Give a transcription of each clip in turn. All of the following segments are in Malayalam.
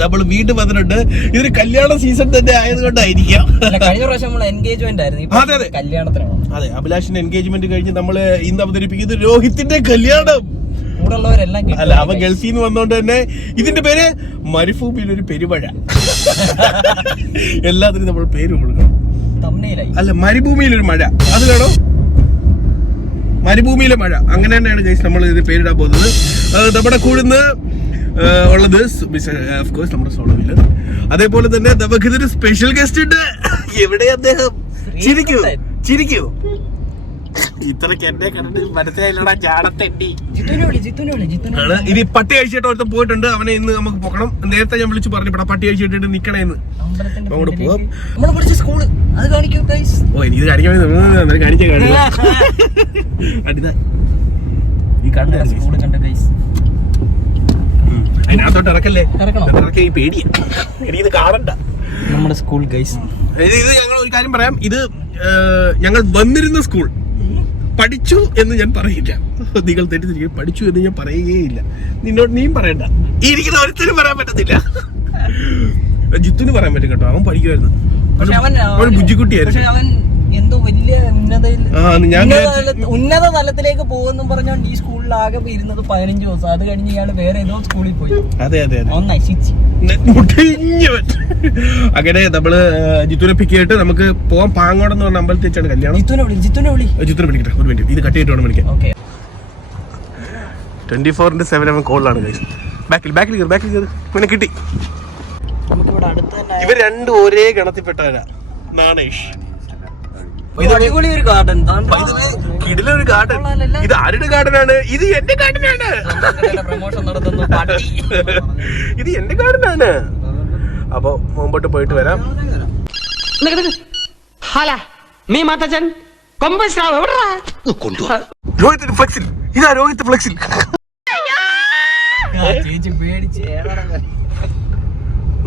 നമ്മൾ വീണ്ടും വന്നിട്ടുണ്ട്. ഇതൊരു കല്യാണ സീസൺ തന്നെ ആയതുകൊണ്ടായിരിക്കാം. കഴിഞ്ഞ പ്രാവശ്യം നമ്മൾ എൻഗേജ്മെന്റ് ആയിരുന്നു. അതെ, അതെ. കല്യാണത്തിനാണ്. അതെ അഭിലാഷിന്റെ എൻഗേജ്മെന്റ് കഴിഞ്ഞ് നമ്മൾ ഇന്ന് അവതരിപ്പിക്കുന്നത് രോഹിത്തിന്റെ കല്യാണം. അല്ല അവ ഗൾഫിൽ നിന്ന് വന്നോണ്ട് തന്നെ ഇതിന്റെ പേര് മരുഭൂമിയിൽ ഒരു പെരുമഴ. എല്ലാത്തിനും നമ്മൾ പേര് കൊടുക്കണം. അല്ല മരുഭൂമിയിൽ ഒരു മഴ. അത് വേണോ? മരുഭൂമിയിലെ മഴ. അങ്ങനെ തന്നെയാണ് ഗൈസ് നമ്മൾ ഇത് പേരിടാൻ പോകുന്നത്. നമ്മുടെ കൂടുന്ന് ഉള്ളത് ഓഫ് കോഴ്സ് നമ്മുടെ സോളവിൽ അതേപോലെ തന്നെ നമുക്ക് ഇതൊരു സ്പെഷ്യൽ ഗസ്റ്റ് ഉണ്ട്. എവിടെ അദ്ദേഹം? ചിരിക്കൂ ചിരിക്കൂ. ഇത്രക്ക് എന്നെ കണ്ടിട്ട് മനസ്സിലായില്ലടാ ഇനി പട്ടി അഴിച്ചിട്ട് ഒരുത്തം പോയിട്ടുണ്ട്. അവനെ ഇന്ന് നമുക്ക് പോകണം നേരത്തെ ഞാൻ വിളിച്ചു പറഞ്ഞു "എടാ, പട്ടി അഴിച്ചിട്ടിട്ട് നിക്കണേന്ന് അങ്ങോട്ട്. പോവാം. സ്കൂൾ അത് കാണിക്കൂ ഓ എനിക്ക് ഇത് കാണിക്കാൻ കാണിച്ചേ കാണിച്ച കാണിച്ച അടിതാ. ഈ കണ്ടു സ്കൂൾ കണ്ട ഗൈസ് അതിനകത്തോട്ട് ഇറക്കല്ലേ? ഇറക്കി പേടിയാ. എനിക്കിത് കാണണ്ട. നമ്മുടെ സ്കൂൾ ഗൈസ് ഇത് ഞങ്ങൾ ഒരു കാര്യം പറയാം. ഇത് ഞങ്ങൾ വന്നിരുന്ന സ്കൂൾ. പഠിച്ചു എന്ന് ഞാൻ പറയില്ല. നിങ്ങൾ തെറ്റിദ്ധരിക്കും. പഠിച്ചു എന്ന് ഞാൻ പറയുകയില്ല. നിന്നോട് നീയും പറയണ്ട. ഇരിക്കുന്ന ഒരുത്തരും പറയാൻ പറ്റത്തില്ല. ജിത്തുന് പറയാൻ പറ്റും കേട്ടോ. അവൻ പഠിക്കുമായിരുന്നു പക്ഷെ അവൻ അവൻ എന്തോ വലിയ ഉന്നതയിൽ ഉന്നത തലത്തിലേക്ക് പോകുന്നു പറഞ്ഞോണ്ട് ഈ സ്കൂളിൽ ആകെ ഇരുന്നത് പതിനഞ്ച് ദിവസം. അത് കഴിഞ്ഞ് ഇയാൾ വേറെ ഏതോ സ്കൂളിൽ പോയി. അതെ അതെ അവൻ നശിച്ച് അങ്ങനെ നമ്മൾ ജിത്തുനെ പിക്ക് ചെയ്തിട്ട് നമുക്ക് പോവാൻ പാങ്ങോട് എന്ന് പറഞ്ഞ അമ്പലത്തിൽ വെച്ചാണ് കല്യാണം. ജിത്തുനെ വിളി ജിത്തുനെ വിളി. ജിത്തുനെ വിളിക്കട്ടെ. ഒരു മിനിറ്റ് ഇത് കട്ട് ചെയ്തിട്ട് വേണം വിളിക്കാൻ. ഓക്കെ. ട്വന്റി ഫോറിന്റെ സെവൻ അവൻ കോളിലാണ് ഗൈസ് ബാക്കിൽ ബാക്കിൽ കയറി ബാക്കിൽ കയറി പിന്നെ കിട്ടി. ഇവർ രണ്ടും ഒരേ ഗണത്തിൽപ്പെട്ടവരാ. നാണേഷ്. അടിപൊളി ഒരു ഗാർഡൻ കിടിലൊരു ഗാർഡൻ ഇത് ആരുടെ ഗാർഡനാണ് ഇത് എന്റെ ഗാർഡനാണ് പ്രൊമോഷൻ നടത്തുന്നു പാട്ടി ഇത് എന്റെ ഗാർഡനാണ് അപ്പൊ മുമ്പോട്ട് പോയിട്ട് വരാം. ഹാല. മാത്തച്ഛൻ? ഫ്ലെക്സിൽ ഇതാ രോഹിത് ഫ്ലെക്സിൽ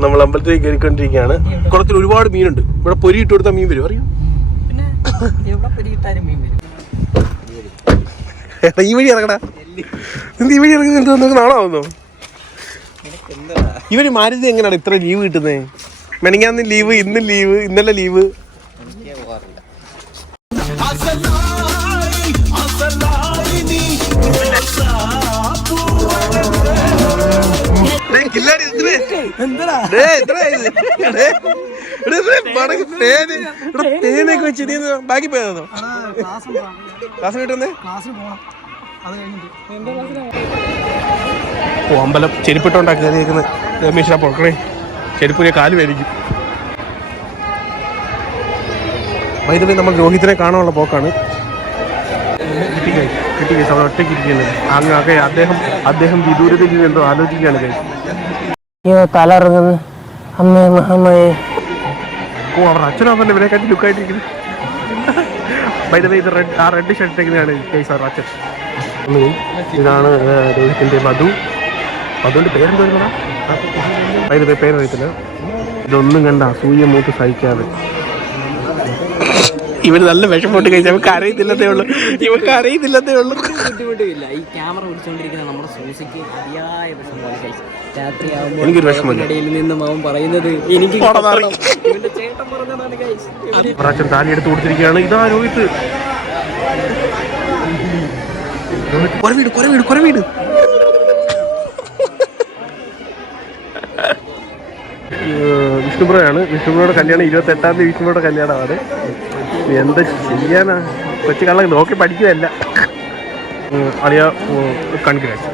നമ്മൾ അമ്പലത്തിലേക്ക് കയറിക്കൊണ്ടിരിക്കുകയാണ്. കുളത്തിൽ ഒരുപാട് മീനുണ്ട്. ഇവിടെ പൊരി ഇട്ട് കൊടുത്താൽ മീൻ വരും. അറിയോ? ഈ വഴി ഇറങ്ങടാ. എന്ത് ഈ വഴി ഇറങ്ങി എന്തോ നിങ്ങൾക്ക് നാളാവുന്നോ? ഈ വഴി മാരുതി എങ്ങനെയാണ് ഇത്ര ലീവ് കിട്ടുന്നത് മെനങ്ങാന്ന് ലീവ് ഇന്ന് ലീവ് ഇന്നലെ ലീവ് തേനൊക്കെ ബാക്കി പോയതോ ക്ലാസ് കിട്ടുന്നേ? ഓ അമ്പലം ചെരുപ്പിട്ടോണ്ടാ കയറിയേക്കുന്നത് രമേശ് പൊക്കണേ ചെരുപ്പുരിയ കാൽ വേദിക്കും വൈദ്യുതി നമ്മൾ രോഹിത്തിനെ കാണാനുള്ള പോക്കാണ്. കിട്ടി കിട്ടിക്കായി കിട്ടി കൈസ് അവിടെ ഒറ്റയ്ക്ക് ഇരിക്കുന്നത്. അങ്ങ് അദ്ദേഹം അദ്ദേഹം വിദൂരതയിൽ നിന്ന് എന്തോ ആലോചിക്കുകയാണ് കൈ തല ഇറങ്ങുന്നു അമ്മേ മഹമ്മയെ ഓ അവർ അച്ഛനാണല്ലോ ഇവരെ കാട്ടി ലുക്കായിട്ടിരിക്കുന്നത് വൈദ്യുതി ഇത് റെഡ് ആ റെഡ് ഷർട്ട് ഇട്ടേക്കുന്നതാണ് കൈസ് അവർ അച്ഛൻ. ഇതാണ് ഏ, രോഹിത്തിന്റെ വധു. വധുവിന്റെ പേരെന്താ വൈദ്യുതി പേരറിയത്തില്ല. ഇതൊന്നും കണ്ട അസൂയ മൂത്ത് സഹിക്കാതെ. ഇവർ നല്ല വിഷമോട്ട് കഴിച്ചു അവർക്ക് അറിയത്തില്ലതേ ഉള്ളൂ. ഇവർക്ക് അറിയത്തില്ലതേ ഉള്ളൂ. ബുദ്ധിമുട്ടില്ല. ഈ ക്യാമറ പിടിച്ചോണ്ടിരിക്കുന്ന നമ്മുടെ സൂസിക്ക് അതിയായ വിഷമം guys. രാത്രിയാവുമ്പോൾ എനിക്കൊരു വിഷമമില്ല. ഇടയിൽ നിന്നും അവൻ പറയുന്നത് എനിക്ക് ചേട്ടൻ പറഞ്ഞതാണ് പ്രാച്ചൻ താലി എടുത്ത് കൊടുത്തിരിക്കുകയാണ്. ഇതാ രോഹിത്. കുറവീട് കുറവീട് കുറെ വീട് കുറെ വീട്. ഏഹ് വിഷ്ണുപ്രയാണ് വിഷ്ണുപ്രയുടെ കല്യാണം ഇരുപത്തി എട്ടാം തീയതി വിഷ്ണുപ്രയുടെ കല്യാണമാണ്. എന്താ ചെയ്യാനാ? കൊച്ചു കള്ള നോക്കി പഠിക്കുകയല്ല. അളിയ കൺഗ്രാറ്റ്.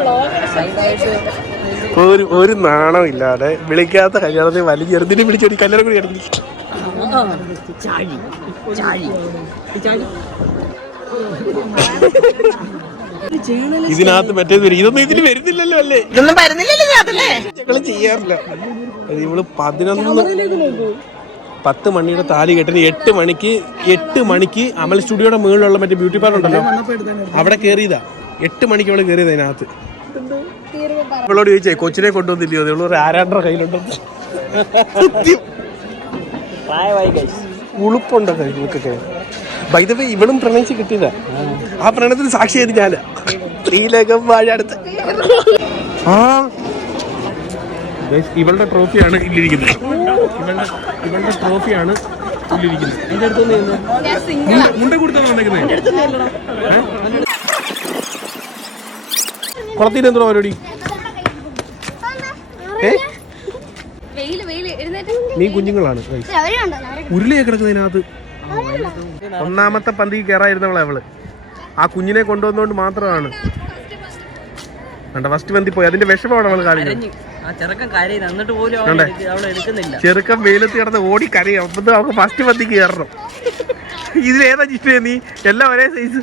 വ്ളോഗ് ഒരു ഒരു നാണം ഇല്ലാതെ വിളിക്കാത്ത കല്യാണത്തിന് വലിയ ചെറുതിനെ വിളിച്ചോടി കല്യാണം കൂടി ഇറങ്ങി ഇതിനകത്ത് മറ്റേത് വരും. ഇതൊന്നും ഇതിന് വരുന്നില്ലല്ലോ അല്ലേ? ഇതൊന്നും വരുന്നില്ലല്ലോ ഞങ്ങൾ ചെയ്യാറില്ല. ഇവൾ പതിനൊന്ന് പത്ത് മണിയുടെ താലി കെട്ടിന് എട്ട് മണിക്ക് എട്ട് മണിക്ക് അമൽ സ്റ്റുഡിയോയുടെ മുകളിലുള്ള മറ്റേ ബ്യൂട്ടി പാർലർ ഉണ്ടല്ലോ. അവിടെ കയറിയതാ എട്ട് മണിക്ക് അവൾ കയറിയത് അതിനകത്ത് അവളോട് ചോദിച്ചേ കൊച്ചിനെ കൊണ്ടുവന്നില്ലയോ? ഇവൾ ഒരു ആരാണ്ടറ കയ്യിലുണ്ടോ. സത്യം. ഉളുപ്പുണ്ടോ കൈകൾക്കൊക്കെ വൈദവേ ഇവളും പ്രണയിച്ച് കിട്ടിയതാ. ആ പ്രണയത്തിന് സാക്ഷിയായിരുന്നു ഞാൻ സ്ത്രീലകം വാഴ അടുത്ത്. ആ. ഇവളുടെ ട്രോഫിയാണ് ഇല്ലിരിക്കുന്നത്. ഇവളുടെ ഇവളുടെ ട്രോഫിയാണ് ഇല്ലിരിക്കുന്നത് എന്റെ അടുത്ത് ഞാൻ സിംഗിൾ മുണ്ട കൊടുത്താണ് വന്നേക്കുന്നത് കുളത്തിന് എന്തോ പരിപാടി? ഏ? വെയിൽ വെയിൽ. എഴുന്നേറ്റ്. നീ കുഞ്ഞുങ്ങളാണ് ഉരുളിയെ കിടക്കുന്നതിനകത്ത് ഒന്നാമത്തെ പന്തി കയറായിരുന്നവളെ അവൾ. ആ കുഞ്ഞിനെ കൊണ്ടുവന്നുകൊണ്ട് മാത്രമാണ്. കണ്ട ഫസ്റ്റ് പന്തി പോയി. അതിന്റെ വിഷമമാണ് അവൾ കാണിക്കുന്നത്. ചെറുക്കൻ കരയുന്നു എന്നിട്ട് പോലും അവൾ എടുക്കുന്നില്ല. ചെറുക്കം വെയിലത്ത് കിടന്ന് ഓടി കരയും. അപ്പം അവൾക്ക് ഫസ്റ്റ് പത്തി കയറണം. ഇതിലേതാ ജിഷ്ടേ നീ? എല്ലാം ഒരേ സൈസ്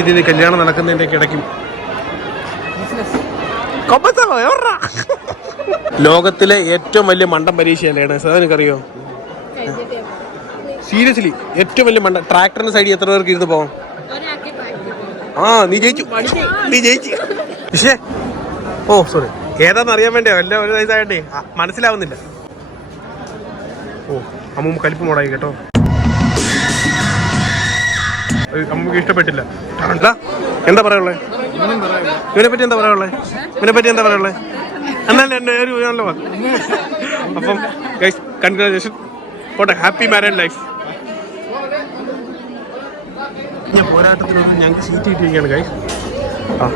ഇതിന് കല്യാണം നടക്കുന്നതിന്റെ കിടക്കും ലോകത്തിലെ ഏറ്റവും വലിയ മണ്ടം പരീക്ഷയല്ലേ സാർ നിനക്കറിയോ? സീരിയസ്ലി ഏറ്റവും വലിയ മണ്ടം ട്രാക്ടറിന്റെ സൈഡിൽ എത്ര പേർക്ക് ഇരുന്ന് പോവാം? ആ നീ ജയിച്ചു. നീ ജയിച്ചു. പക്ഷേ ഓ സോറി ഏതാന്ന് അറിയാൻ വേണ്ടിയോ? എല്ലാം ഒരു ഇതായിട്ടേ ആ, മനസ്സിലാവുന്നില്ല. ഓ അമ്മൂമ്മ കലിപ്പ് മോടായി കേട്ടോ. അമ്മയ്ക്ക് ഇഷ്ടപ്പെട്ടില്ല. എന്താ പറയാനുള്ളേ? ഇവനെ പറ്റി എന്താ പറയാനുള്ളേ? ഇവനെ പറ്റി എന്താ പറയാനുള്ളേ? എന്നാലും എന്റെ ഒരു നല്ല അപ്പം ഗൈസ് കൺഗ്രാജുലേഷൻ പോട്ടെ ഹാപ്പി മാരേജ് ലൈഫ് ഞാൻ പോരാട്ടത്തിലൊന്നും ഞങ്ങൾക്ക് സീറ്റ് കിട്ടിയിരിക്കുകയാണ് ഗൈസ് ആ.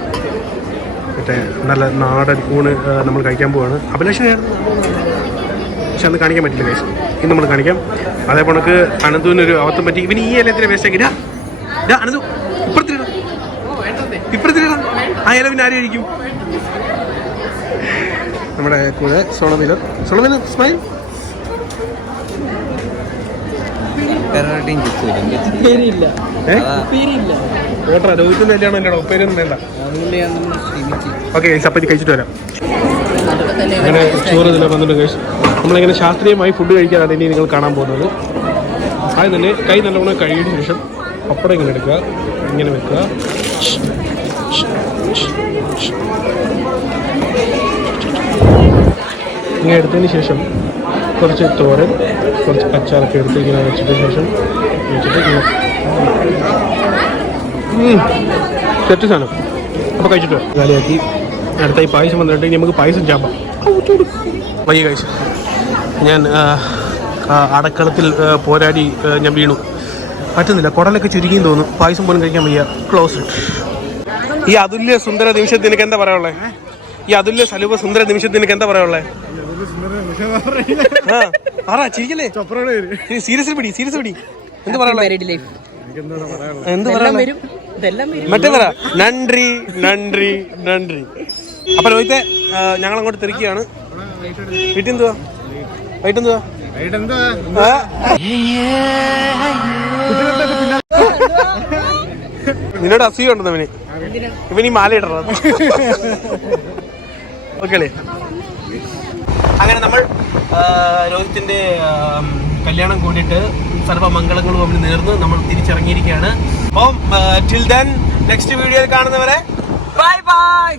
മറ്റേ നല്ല നാടൻ ഊണ് നമ്മൾ കഴിക്കാൻ പോവാണ്. അഭിലാഷനായിരുന്നു പക്ഷെ അന്ന് കാണിക്കാൻ പറ്റില്ല കേസ് ഇന്ന് നമ്മൾ കാണിക്കാം. അതേപോലെ നമുക്ക് അനന്തുവിനൊരു അബദ്ധം പറ്റി. ഇവന് ഈ ഇലത്തിന് വേസ്റ്റ് ആക്കി. അനന്തു ഇപ്പുറത്തിടാ ഇപ്പുറത്തിടാ ആ ഇല പിന്നെ ആരും കഴിക്കും? നമ്മുടെ കൂടെ സോളമിലർ സോളമിലർ സ്മൈൽ പേരില്ല. പേരില്ല. ഓട്ടാ രോഹിത്തിന്റെ കല്യാണം എന്റെ ഒപ്പേരൊന്നും വേണ്ട. ഓക്കെ അപ്പം കഴിച്ചിട്ട് വരാം. അങ്ങനെ ചോറ് വന്നിട്ട് കഴിച്ചു. നമ്മളിങ്ങനെ ശാസ്ത്രീയമായി ഫുഡ് കഴിക്കാനാണ് ഇനി നിങ്ങൾ കാണാൻ പോകുന്നത്. ആദ്യം തന്നെ കൈ നല്ലവണ്ണം കഴുകിയതിന് ശേഷം പപ്പടം ഇങ്ങനെ എടുക്കുക. ഇങ്ങനെ വെക്കുക. ഇങ്ങനെ എടുത്തതിന് ശേഷം കുറച്ച് തോരൻ കുറച്ച് അച്ചാറൊക്കെ എടുത്ത് ഇങ്ങനെ വെച്ചിട്ട് ശേഷം വെച്ചിട്ട് ഇങ്ങനെ. സെറ്റ് സാധനം. അപ്പോൾ കഴിച്ചിട്ട്. കാലിയാക്കി അടുത്ത ഈ പായസം വന്നിട്ടുണ്ടെങ്കിൽ നമുക്ക് പായസം ചാപ്പാം. വയ്യ കഴിച്ചു. ഞാൻ അടക്കളത്തിൽ പോരാടി ഞാൻ വീണു. പറ്റുന്നില്ല. കുടലൊക്കെ ചുരുങ്ങിയും തോന്നും പായസം പോലും കഴിക്കാൻ വയ്യ. ക്ലോസ് ഈ അതുല്യ സുന്ദര നിമിഷത്തിൽ നിനക്ക് എന്താ പറയാനുള്ളത് ഈ അതുല്യ സലൂപ സുന്ദര നിമിഷത്തിൽ നിനക്ക് എന്താ പറയാനുള്ളത് ആ പറ ചിരിക്കല്ലേ? സീരിയസ് പിടി സീരിയസ് പിടി. എന്ത് പറയാനുള്ളത് എന്ത് പറയാൻ മറ്റേ പറ നന്ദി നന്ദി നന്ദി അപ്പൊ രോഹിത്തെ ഞങ്ങൾ അങ്ങോട്ട് തിരിക്കുകയാണ്. വീട്ടിൽ എന്തുവാ വൈകിട്ട് എന്തുവാ നിന്നോട് അസൂയ ഉണ്ടെന്ന് അവന്. ഇവന് ഈ മാല ഇടണം ഓക്കെ അങ്ങനെ നമ്മൾ രോഹിത്തിന്റെ കല്യാണം കൂടിയിട്ട് സർവമംഗളങ്ങളും അവന് നേർന്ന് നമ്മൾ തിരിച്ചിറങ്ങിയിരിക്കുകയാണ്. അപ്പം ടിൽ ദെൻ നെക്സ്റ്റ് വീഡിയോയിൽ കാണുന്നവരെ ബൈ ബൈ